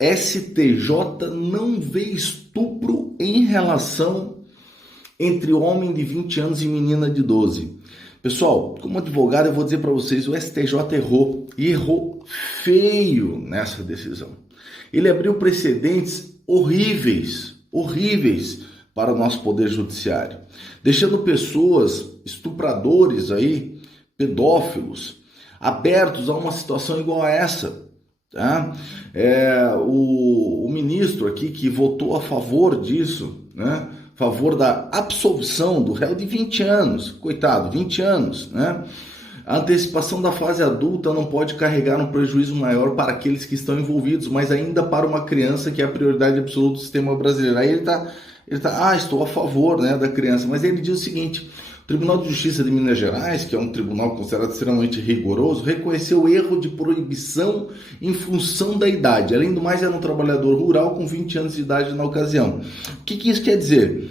STJ não vê estupro em relação entre homem de 20 anos e menina de 12. Pessoal, como advogado eu vou dizer para vocês, o STJ errou, e errou feio nessa decisão. Ele abriu precedentes horríveis para o nosso poder judiciário, deixando pessoas, estupradores aí, pedófilos, abertos a uma situação igual a essa. Tá? O ministro aqui que votou a favor disso, né? A favor da absolvição do réu de 20 anos, coitado, 20 anos, né? A antecipação da fase adulta não pode carregar um prejuízo maior para aqueles que estão envolvidos, mas ainda para uma criança, que é a prioridade absoluta do sistema brasileiro. Aí ele tá, estou a favor, né, da criança, mas ele diz o seguinte: o Tribunal de Justiça de Minas Gerais, que é um tribunal considerado extremamente rigoroso, reconheceu o erro de proibição em função da idade. Além do mais, era um trabalhador rural com 20 anos de idade na ocasião. O que isso quer dizer?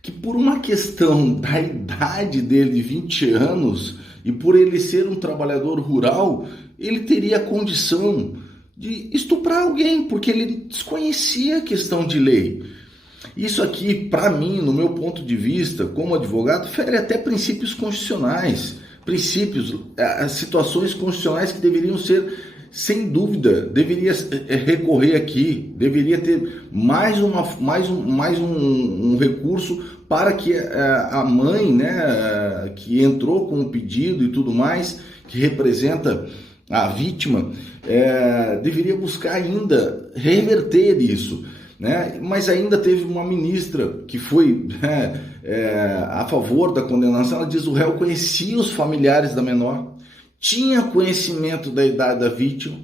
Que por uma questão da idade dele de 20 anos e por ele ser um trabalhador rural, ele teria a condição de estuprar alguém, porque ele desconhecia a questão de lei. Isso aqui, para mim, no meu ponto de vista, como advogado, fere até princípios constitucionais, situações constitucionais que deveriam ser, sem dúvida, deveria recorrer aqui, deveria ter mais um recurso para que a mãe, né, que entrou com o pedido e tudo mais, que representa a vítima, deveria buscar ainda reverter isso. Né? Mas ainda teve uma ministra que foi a favor da condenação. Ela diz que o réu conhecia os familiares da menor, tinha conhecimento da idade da vítima.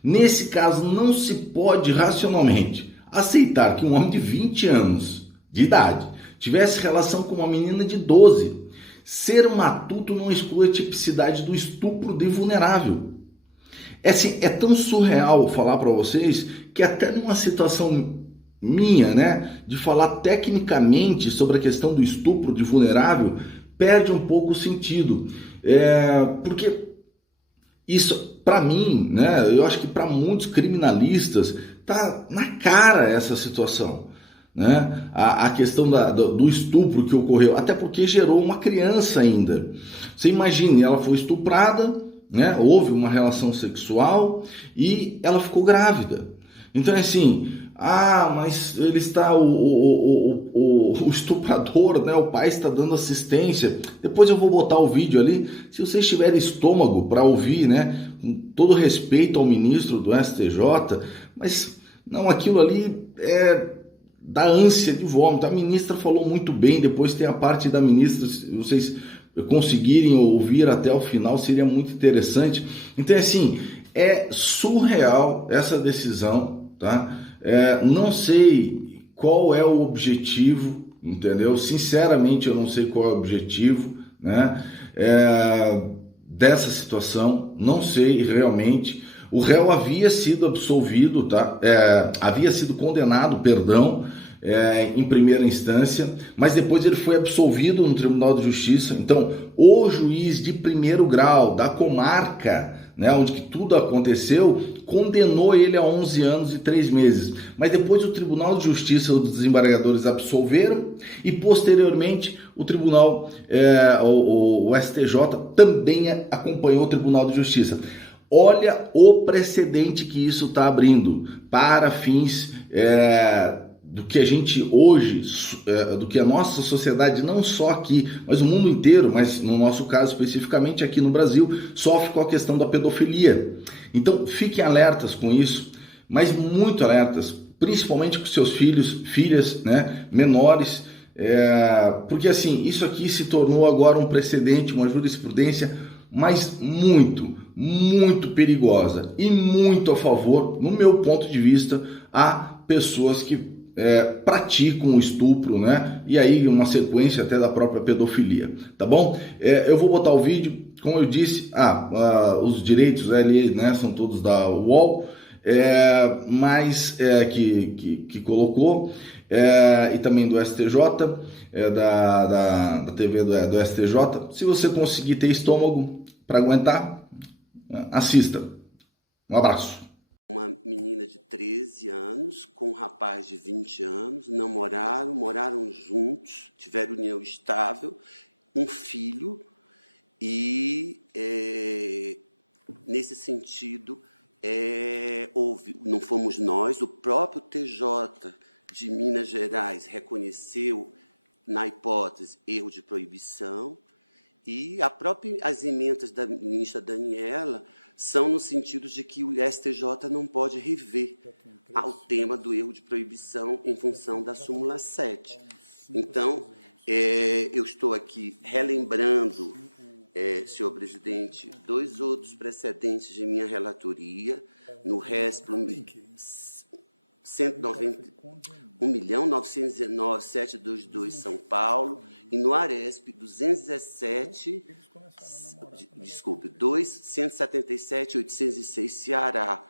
Nesse caso, não se pode racionalmente aceitar que um homem de 20 anos de idade tivesse relação com uma menina de 12. Ser matuto não exclui a tipicidade do estupro de vulnerável. É tão surreal falar para vocês que até numa situação minha, né, de falar tecnicamente sobre a questão do estupro de vulnerável, perde um pouco o sentido. Porque isso, para mim, né, eu acho que para muitos criminalistas, tá na cara essa situação. Né? A questão do estupro que ocorreu, até porque gerou uma criança ainda. Você imagine, ela foi estuprada, né? Houve uma relação sexual e ela ficou grávida. Então é assim, mas ele está, o estuprador, né? O pai está dando assistência. Depois eu vou botar o vídeo ali. Se vocês tiverem estômago para ouvir, né? Com todo respeito ao ministro do STJ, mas não, aquilo ali da ânsia de vômito. A ministra falou muito bem, depois tem a parte da ministra, se vocês conseguirem ouvir até o final, seria muito interessante. Então, assim, é surreal essa decisão, tá? Não sei qual é o objetivo, entendeu? Sinceramente, eu não sei qual é o objetivo, né? Dessa situação, não sei realmente. O réu havia sido absolvido, tá? Havia sido condenado, perdão, em primeira instância, mas depois ele foi absolvido no Tribunal de Justiça. Então, o juiz de primeiro grau da comarca, né, onde que tudo aconteceu, condenou ele a 11 anos e 3 meses. Mas depois o Tribunal de Justiça dos desembargadores absolveram e posteriormente o Tribunal, o STJ também acompanhou o Tribunal de Justiça. Olha o precedente que isso está abrindo para fins do que a gente hoje, do que a nossa sociedade, não só aqui, mas o mundo inteiro, mas no nosso caso especificamente aqui no Brasil, sofre com a questão da pedofilia. Então fiquem alertas com isso, mas muito alertas, principalmente com seus filhos, filhas, né, menores, porque assim, isso aqui se tornou agora um precedente, uma jurisprudência, mas muito perigosa e muito a favor, no meu ponto de vista, a pessoas que praticam o estupro, né? E aí uma sequência até da própria pedofilia, tá bom? Eu vou botar o vídeo, como eu disse, os direitos ali, né, são todos da UOL, mas que colocou, e também do STJ, da TV do STJ. Se você conseguir ter estômago para aguentar, assista. Um abraço. Uma menina de 13 anos com um rapaz de 20 anos, namoraram, moraram juntos, tiveram união estável, um filho, e nesse sentido não fomos nós, o próprio TJ de Minas Gerais reconheceu, na hipótese, erro de proibição, e as emendas da ministra Daniela são no sentido de que o STJ não pode rever ao tema do erro de proibição em função da súmula 7. Então, eu estou aqui relembrando, senhor presidente, 2 outros precedentes de minha relatoria, no RESP 1.919.722 São Paulo, e no ARESP 277.806 Ceará.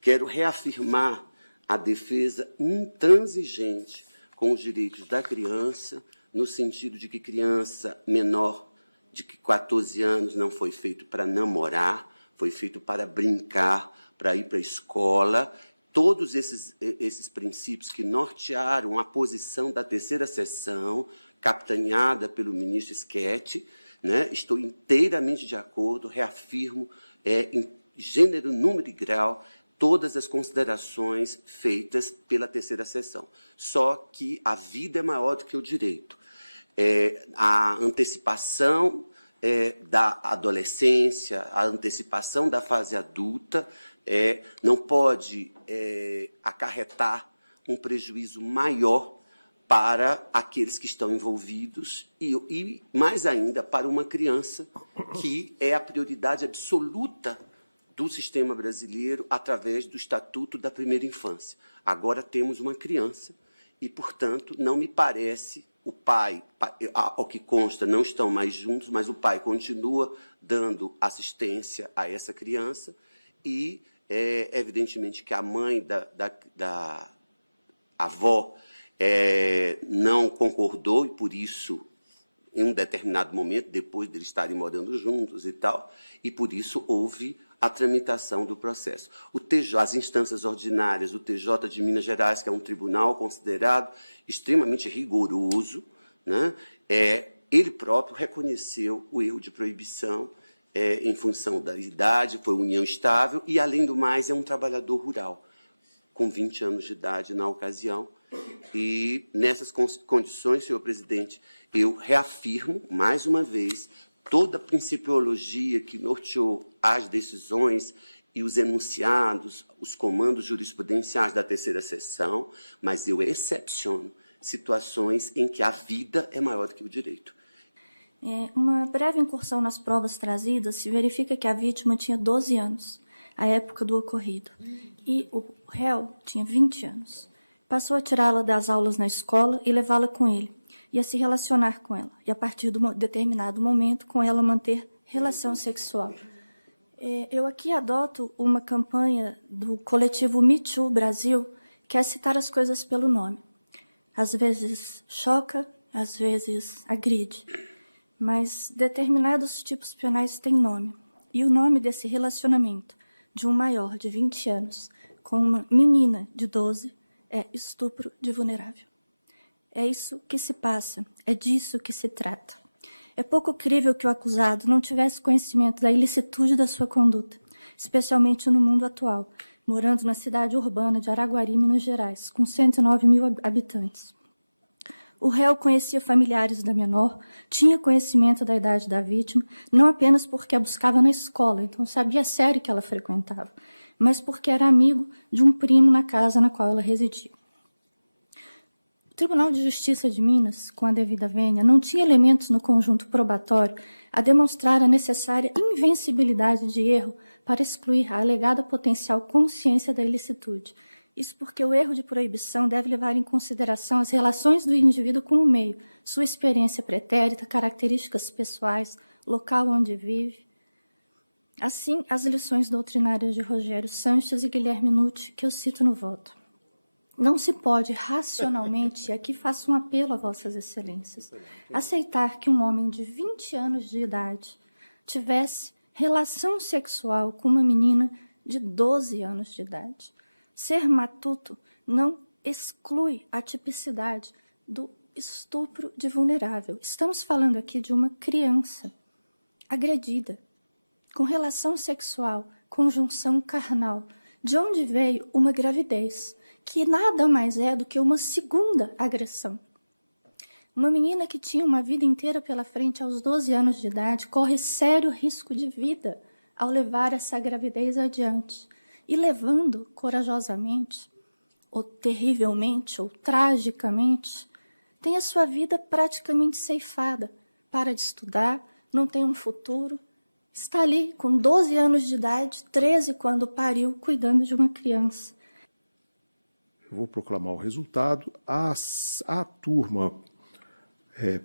Quero reafirmar a defesa intransigente com os direitos da criança, no sentido de que criança menor de 14 anos não foi feito para namorar, foi feito para brincar, para ir para a escola. Todos esses princípios que nortearam a posição da terceira sessão, capitaneada pelo ministro Schetti, né, estou inteiramente de acordo, reafirmo em gênero, número e grau todas as considerações feitas pela terceira sessão. Só que a vida é maior do que o direito. A antecipação da adolescência, a antecipação da fase adulta, não pode acarretar um prejuízo maior para aqueles que estão envolvidos e, mais ainda, para uma criança, que é a prioridade absoluta do sistema brasileiro através do Estatuto da Primeira Infância. Agora temos uma criança e, portanto, não me parece, o pai, ao que consta, não estão mais juntos, mas o pai continua dando assistência a essa criança e, evidentemente, que a mãe da avó não concordou e, por isso, em um determinado momento, depois de eles estarem morando juntos e tal, e, por isso, houve a tramitação do processo. As instâncias ordinárias, o TJ de Minas Gerais, que é um tribunal considerado extremamente rigoroso, né, ele próprio reconheceu o erro de proibição em função da idade, foi união estável, e, além do mais, é um trabalhador rural, com 20 anos de idade na ocasião. E, nessas condições, senhor presidente, eu reafirmo, mais uma vez, toda a principiologia que norteou as decisões e os enunciados, os comandos jurisprudenciais da terceira sessão, mas eu excepciono situações em que a vida é maior do que o direito. Uma breve incursão nas provas trazidas, se verifica que a vítima tinha 12 anos, à época do ocorrido, e o réu tinha 20 anos. Passou a tirá-la das aulas na escola e levá-la com ele, e a se relacionar com ela, e a partir de um determinado momento com ela manter relação sexual. Eu aqui adoto uma campanha do coletivo Me Too Brasil, que é citar as coisas pelo nome. Às vezes choca, às vezes agride, mas determinados tipos penais têm nome, e o nome desse relacionamento de um maior de 20 anos com uma menina de 12 é estupro de vulnerável. É isso que se passa, é disso que se trata. É pouco crível que o acusado não tivesse conhecimento da ilicitude da sua conduta, especialmente no mundo atual, morando na cidade urbana de Araguari, Minas Gerais, com 109 mil habitantes. O réu conhecia familiares da menor, tinha conhecimento da idade da vítima, não apenas porque a buscava na escola, então sabia a série que ela frequentava, mas porque era amigo de um primo na casa na qual ela residia. O Tribunal de Justiça de Minas, com a devida vênia, não tinha elementos no conjunto probatório a demonstrar a necessária invencibilidade de erro para excluir a alegada potencial consciência da ilicitude. Isso porque o erro de proibição deve levar em consideração as relações do indivíduo com o meio, sua experiência pretérita, características pessoais, local onde vive. Assim, as lições doutrinárias de Rogério Sanches e Guilherme Nucci, que eu cito no voto. Não se pode racionalmente, e aqui faço um apelo a vossas excelências, aceitar que um homem de 20 anos de idade tivesse relação sexual com uma menina de 12 anos de idade. Ser matuto não exclui a tipicidade do estupro de vulnerável. Estamos falando aqui de uma criança agredida, com relação sexual, conjunção carnal, de onde veio uma gravidez, que nada mais é do que uma segunda agressão. Uma menina que tinha uma vida inteira pela frente aos 12 anos de idade corre sério risco de vida ao levar essa gravidez adiante. E levando corajosamente, ou terrivelmente, ou tragicamente, tem a sua vida praticamente ceifada. Para de estudar, não tem um futuro, está ali com 12 anos de idade, 13 quando pariu, cuidando de uma criança. Eu vou proclamar o resultado. A turma,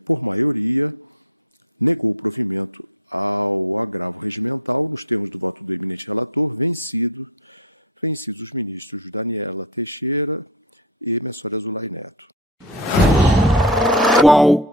por maioria, negou o provimento ao agravo regimental, nos termos do voto do eminente relator, vencidos os ministros Daniela Teixeira e Messora Zulay Neto. Qual